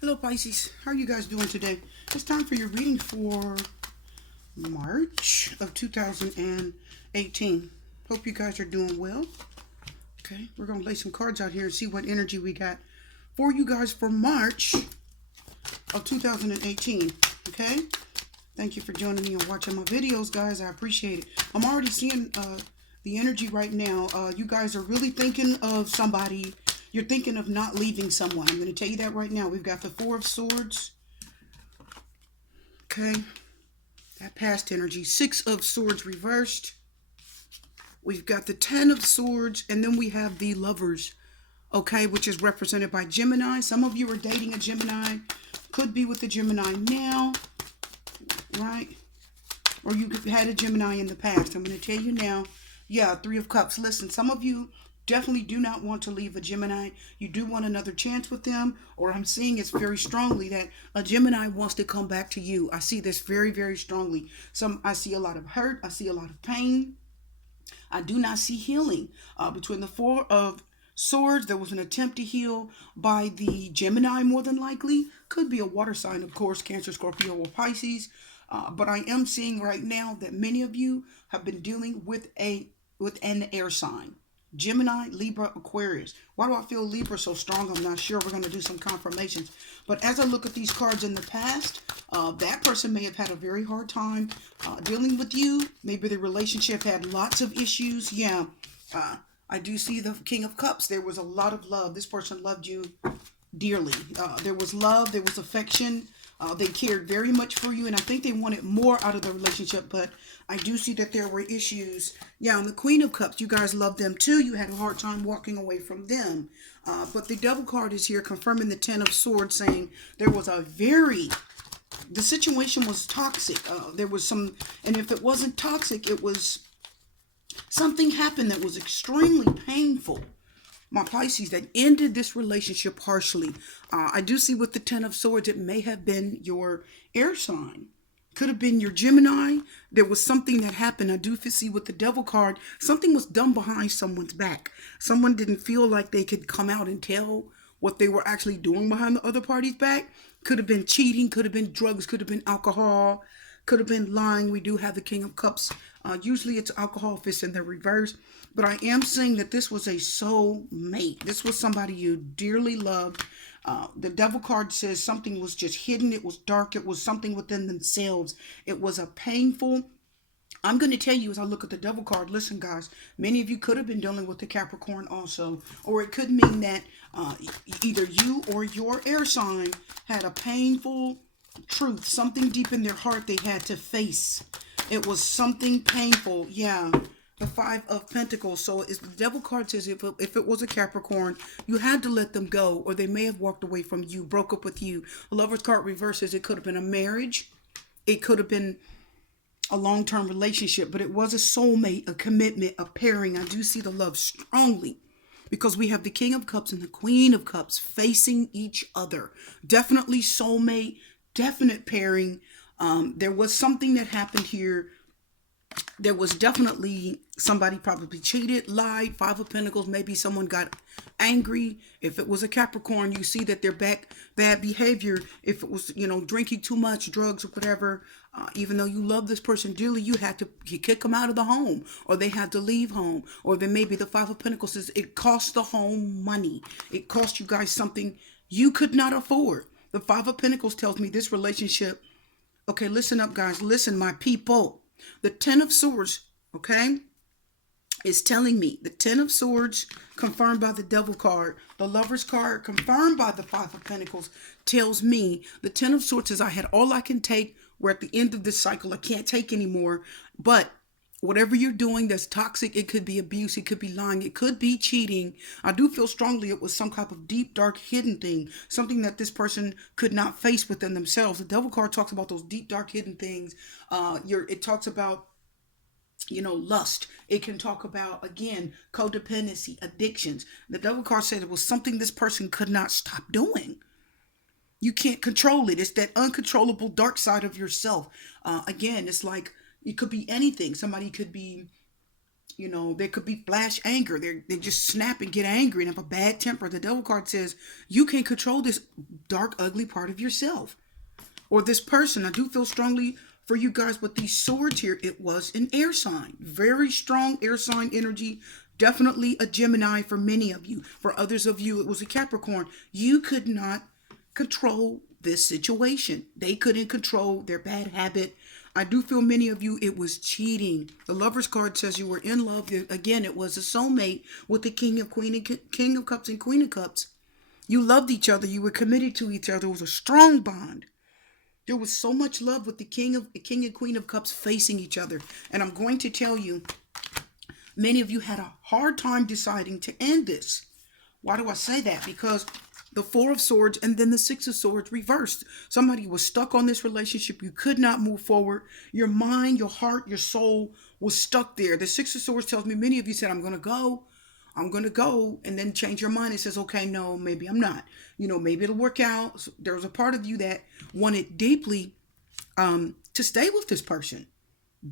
Hello Pisces, how are you guys doing today? It's time for your reading for March of 2018. Hope you guys are doing well. Okay, we're going to lay some cards out here and see what energy we got for you guys for March of 2018. Okay, thank you for joining me and watching my videos, guys. I appreciate it. I'm already seeing the energy right now. You guys are really thinking of somebody. You're thinking of not leaving someone. I'm going to tell you that right now. We've got the Four of Swords. Okay. That past energy. Six of Swords reversed. We've got the Ten of Swords. And then we have the Lovers. Okay. Which is represented by Gemini. Some of you are dating a Gemini. Could be with a Gemini now. Right. Or you had a Gemini in the past. I'm going to tell you now. Yeah. Three of Cups. Listen, some of you definitely do not want to leave a Gemini. You do want another chance with them, or I'm seeing it's very strongly that a Gemini wants to come back to you. I see this very, very strongly. I see a lot of hurt. I see a lot of pain. I do not see healing. Between the Four of Swords, there was an attempt to heal by the Gemini, more than likely. Could be a water sign, of course, Cancer, Scorpio, or Pisces. But I am seeing right now that many of you have been dealing with an air sign. Gemini, Libra, Aquarius. Why do I feel Libra so strong? I'm not sure. We're going to do some confirmations. But as I look at these cards in the past, that person may have had a very hard time dealing with you. Maybe the relationship had lots of issues. Yeah, I do see the King of Cups. There was a lot of love. This person loved you dearly. There was love. There was affection. They cared very much for you, and I think they wanted more out of the relationship, but I do see that there were issues. Yeah, and the Queen of Cups, you guys loved them too. You had a hard time walking away from them. But the Devil card is here confirming the Ten of Swords, saying there was the situation was toxic. There was some, and if it wasn't toxic, it was something happened that was extremely painful. My Pisces, that ended this relationship harshly. I do see with the Ten of Swords, it may have been your air sign. Could have been your Gemini. There was something that happened. I do see with the Devil card, something was done behind someone's back. Someone didn't feel like they could come out and tell what they were actually doing behind the other party's back. Could have been cheating, could have been drugs, could have been alcohol, could have been lying. We do have the King of Cups. Usually it's alcohol if it's in the reverse. But I am saying that this was a soul mate. This was somebody you dearly loved. The Devil card says something was just hidden. It was dark. It was something within themselves. It was a painful. I'm going to tell you as I look at the Devil card, listen guys, many of you could have been dealing with the Capricorn also. Or it could mean that either you or your air sign had a painful truth, something deep in their heart they had to face. It was something painful. Yeah. The Five of Pentacles. So it's the Devil card says if it was a Capricorn, you had to let them go, or they may have walked away from you, broke up with you. The Lover's card reverses. It could have been a marriage. It could have been a long-term relationship, but it was a soulmate, a commitment, a pairing. I do see the love strongly because we have the King of Cups and the Queen of Cups facing each other. Definitely soulmate, definite pairing. There was something that happened here. There was definitely somebody probably cheated, lied, Five of Pentacles. Maybe someone got angry. If it was a Capricorn, you see that their bad behavior. If it was, drinking too much, drugs or whatever, even though you love this person dearly, you kick them out of the home, or they had to leave home, or then maybe the Five of Pentacles says it cost the home money. It cost you guys something you could not afford. The Five of Pentacles tells me this relationship. Okay, listen up, guys. Listen, my people. The Ten of Swords, okay, is telling me the Ten of Swords confirmed by the Devil card. The Lover's card confirmed by the Five of Pentacles tells me the Ten of Swords is I had all I can take. We're at the end of this cycle. I can't take anymore. But whatever you're doing that's toxic, it could be abuse, it could be lying, it could be cheating. I do feel strongly it was some type of deep, dark, hidden thing, something that this person could not face within themselves. The Devil card talks about those deep, dark, hidden things. It talks about lust. It can talk about, again, codependency, addictions. The Devil card said it was something this person could not stop doing. You can't control it. It's that uncontrollable dark side of yourself. Again, it's like, it could be anything. Somebody could be, You know, there could be flash anger. They just snap and get angry and have a bad temper. The devil card says you can't control this dark, ugly part of yourself. Or this person. I do feel strongly for you guys with these swords here. It was an air sign. Very strong air sign energy. Definitely a Gemini for many of you. For others of you, it was a Capricorn. You could not control this situation. They couldn't control their bad habit. I do feel many of you, it was cheating. The Lover's card says you were in love. Again, it was a soulmate with the King of Cups and Queen of Cups. You loved each other. You were committed to each other. It was a strong bond. There was so much love with the King and Queen of Cups facing each other. And I'm going to tell you, many of you had a hard time deciding to end this. Why do I say that? Because the Four of Swords and then the Six of Swords reversed. Somebody was stuck on this relationship. You could not move forward. Your mind, your heart, your soul was stuck there. The Six of Swords tells me many of you said, I'm going to go. And then change your mind. It says, okay, no, maybe I'm not. You know, maybe it'll work out. So there was a part of you that wanted deeply to stay with this person.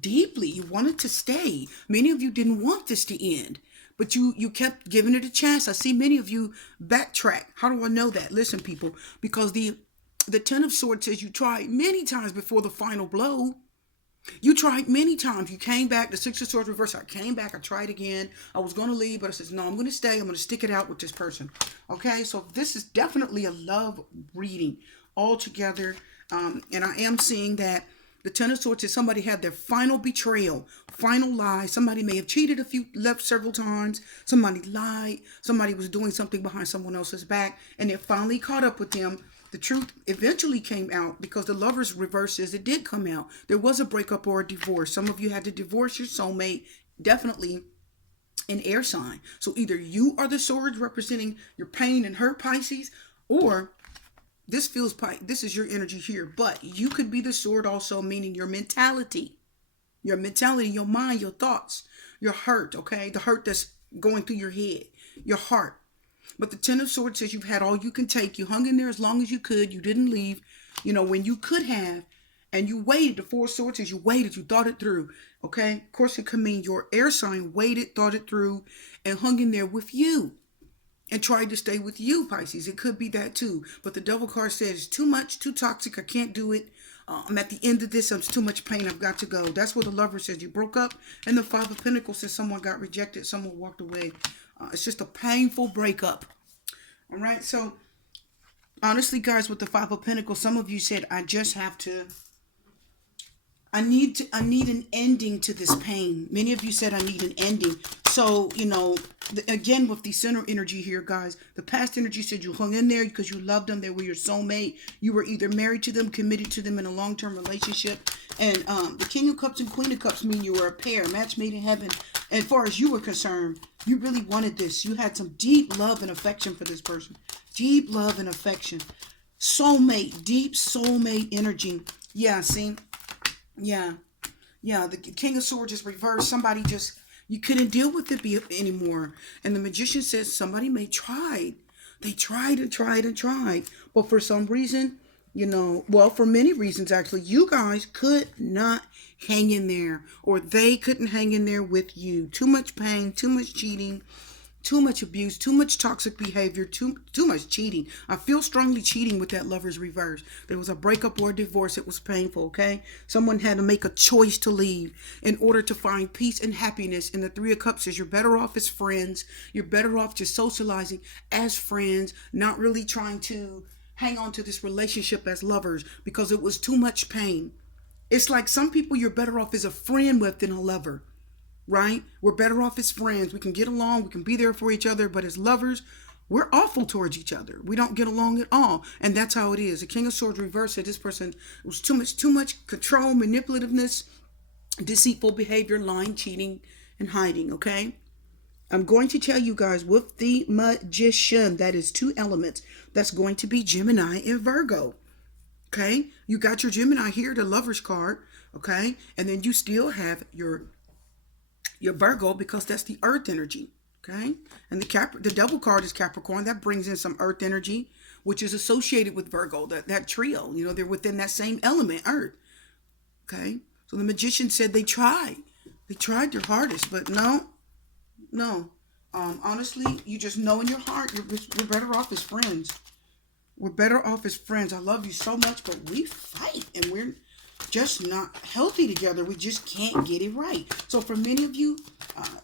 Deeply, you wanted to stay. Many of you didn't want this to end. But you kept giving it a chance. I see many of you backtrack. How do I know that? Listen, people, because the Ten of Swords says you tried many times before the final blow. You tried many times. You came back. The Six of Swords reverse. I came back. I tried again. I was going to leave, but I said, no, I'm going to stay. I'm going to stick it out with this person. Okay, so this is definitely a love reading altogether. And I am seeing that the Ten of Swords is somebody had their final betrayal, final lie. Somebody may have cheated left several times. Somebody lied. Somebody was doing something behind someone else's back. And it finally caught up with them. The truth eventually came out because the Lover's reverse says it did come out. There was a breakup or a divorce. Some of you had to divorce your soulmate. Definitely an air sign. So either you are the swords representing your pain and hurt, Pisces, or this is your energy here, but you could be the sword also, meaning your mentality, your mind, your thoughts, your hurt, okay? The hurt that's going through your head, your heart. But the Ten of Swords says you've had all you can take. You hung in there as long as you could. You didn't leave, you know, when you could have, and you waited. The Four of Swords says you waited, you thought it through, okay? Of course, it could mean your air sign waited, thought it through, and hung in there with you. And tried to stay with you, Pisces. It could be that too. But the Devil card says, it's too much, too toxic. I can't do it. I'm at the end of this. It's too much pain. I've got to go. That's what the Lover says. You broke up. And the Five of Pentacles says someone got rejected. Someone walked away. It's just a painful breakup. All right. So, honestly, guys, with the Five of Pentacles, some of you said, I need an ending to this pain. Many of you said I need an ending. So, you know, again, with the center energy here, guys, the past energy said you hung in there because you loved them. They were your soulmate. You were either married to them, committed to them in a long-term relationship. And the King of Cups and Queen of Cups mean you were a pair, match made in heaven. And as far as you were concerned, you really wanted this. You had some deep love and affection for this person. Deep love and affection. Soulmate, deep soulmate energy. Yeah, see? Yeah, the King of Swords is reversed. Somebody you couldn't deal with it anymore. And the Magician says somebody may tried. They tried and tried and tried. But for some reason, you know, well, for many reasons, actually, you guys could not hang in there. Or they couldn't hang in there with you. Too much pain, too much cheating, too much abuse, too much toxic behavior, too much cheating. I feel strongly cheating with that Lover's reverse. There was a breakup or a divorce. It was painful, okay? Someone had to make a choice to leave in order to find peace and happiness. And the Three of Cups says you're better off as friends. You're better off just socializing as friends, not really trying to hang on to this relationship as lovers because it was too much pain. It's like some people you're better off as a friend with than a lover. Right? We're better off as friends. We can get along. We can be there for each other. But as lovers, we're awful towards each other. We don't get along at all. And that's how it is. The King of Swords reversed said this person was too much control, manipulativeness, deceitful behavior, lying, cheating, and hiding. Okay? I'm going to tell you guys with the Magician, that is two elements. That's going to be Gemini and Virgo. Okay? You got your Gemini here, the Lover's card. Okay? And then you still have your Virgo because that's the earth energy, okay? And the Devil card is Capricorn. That brings in some earth energy, which is associated with Virgo, that trio. You know, they're within that same element, earth, okay? So the Magician said they tried. They tried their hardest, but no, No. Honestly, you just know in your heart we're better off as friends. We're better off as friends. I love you so much, but we fight and we're just not healthy together. We just can't get it right. So for many of you,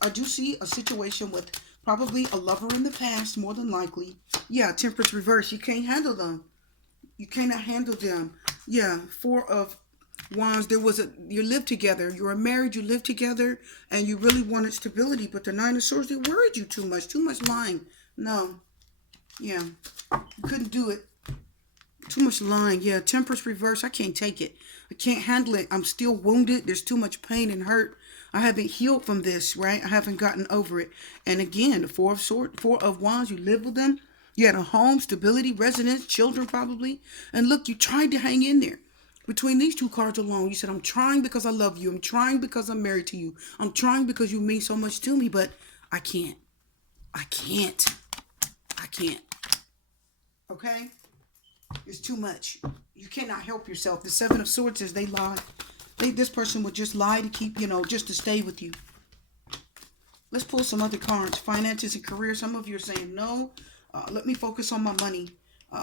I do see a situation with probably a lover in the past, more than likely. Yeah, temperance reverse. You can't handle them. You cannot handle them. Yeah, Four of Wands. You lived together. You were married. You lived together, and you really wanted stability. But the Nine of Swords, they worried you too much. Too much lying. No. Yeah, you couldn't do it. Too much lying. Yeah, temperance reverse. I can't take it. I can't handle it. I'm still wounded. There's too much pain and hurt. I haven't healed from this, right? I haven't gotten over it. And again, the Four of Wands, you live with them. You had a home, stability, residence, children probably. And look, you tried to hang in there. Between these two cards alone, you said, I'm trying because I love you. I'm trying because I'm married to you. I'm trying because you mean so much to me, but I can't. I can't. I can't. Okay? It's too much. You cannot help yourself. The Seven of Swords says they lie. This person would just lie to keep, just to stay with you. Let's pull some other cards. Finances and career. Some of you are saying, no, let me focus on my money.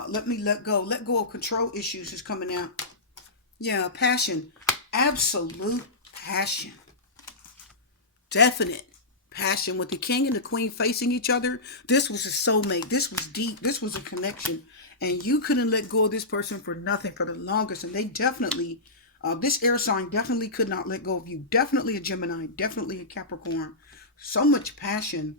Let me let go. Let go of control issues is coming out. Yeah, passion. Absolute passion. Definite passion with the king and the queen facing each other. This was a soulmate. This was deep. This was a connection. And you couldn't let go of this person for nothing for the longest. And they definitely, this air sign definitely could not let go of you. Definitely a Gemini. Definitely a Capricorn. So much passion.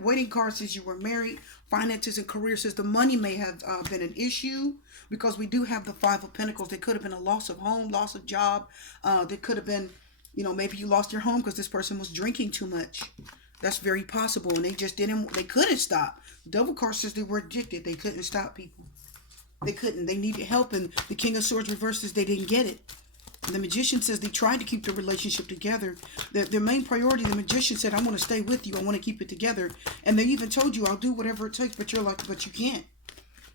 Wedding card says you were married. Finances and career says the money may have been an issue because we do have the Five of Pentacles. There could have been a loss of home, loss of job. There could have been, maybe you lost your home because this person was drinking too much. That's very possible. And they couldn't stop. Double card says they were addicted. They couldn't stop people. They couldn't. They needed help. And the King of Swords reverses, they didn't get it. And the Magician says they tried to keep the relationship together. Their main priority, the Magician said, I want to stay with you. I want to keep it together. And they even told you, I'll do whatever it takes. But you're like, but you can't.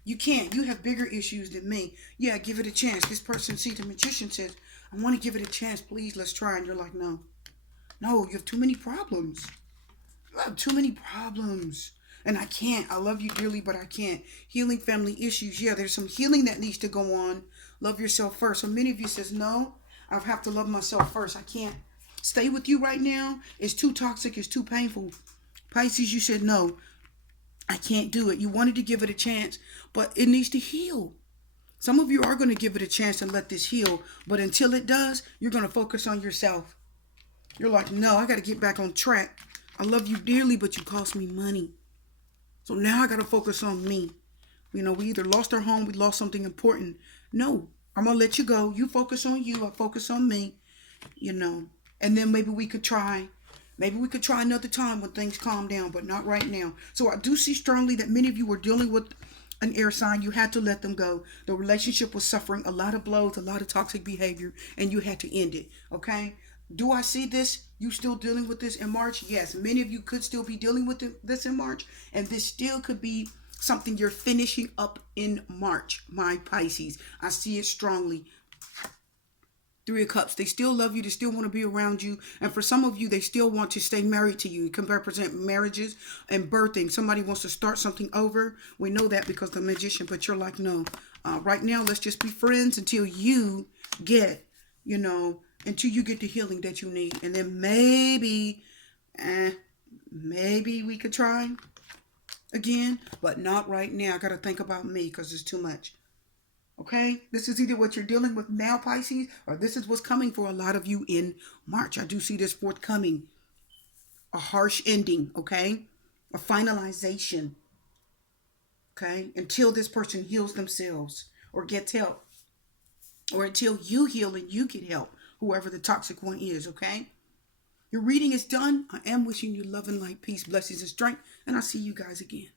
You can't. You have bigger issues than me. Yeah, give it a chance. This person, see, the Magician says, I want to give it a chance. Please, let's try. And you're like, no. No, you have too many problems. You have too many problems. And I can't. I love you dearly, but I can't. Healing family issues. Yeah, there's some healing that needs to go on. Love yourself first. So many of you says, no, I have to love myself first. I can't stay with you right now. It's too toxic. It's too painful. Pisces, you said, no, I can't do it. You wanted to give it a chance, but it needs to heal. Some of you are going to give it a chance and let this heal. But until it does, you're going to focus on yourself. You're like, no, I got to get back on track. I love you dearly, but you cost me money. So now I got to focus on me. We either lost our home, we lost something important. No, I'm going to let you go. You focus on you. I focus on me, And then maybe we could try. Maybe we could try another time when things calm down, but not right now. So I do see strongly that many of you were dealing with an air sign. You had to let them go. The relationship was suffering a lot of blows, a lot of toxic behavior, and you had to end it. Okay? Do I see this? You still dealing with this in March? Yes. Many of you could still be dealing with this in March. And this still could be something you're finishing up in March, my Pisces. I see it strongly. Three of Cups. They still love you. They still want to be around you. And for some of you, they still want to stay married to you. It can represent marriages and birthing. Somebody wants to start something over. We know that because the Magician. But you're like, no. Right now, let's just be friends until you get, until you get the healing that you need. And then maybe we could try again. But not right now. I got to think about me because it's too much. Okay, this is either what you're dealing with now, Pisces, or this is what's coming for a lot of you in March. I do see this forthcoming. A harsh ending, okay? A finalization, okay? Until this person heals themselves or gets help. Or until you heal and you get help, whoever the toxic one is, okay? Your reading is done. I am wishing you love and light, peace, blessings, and strength, and I'll see you guys again.